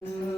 Mm-hmm.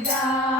Navidad.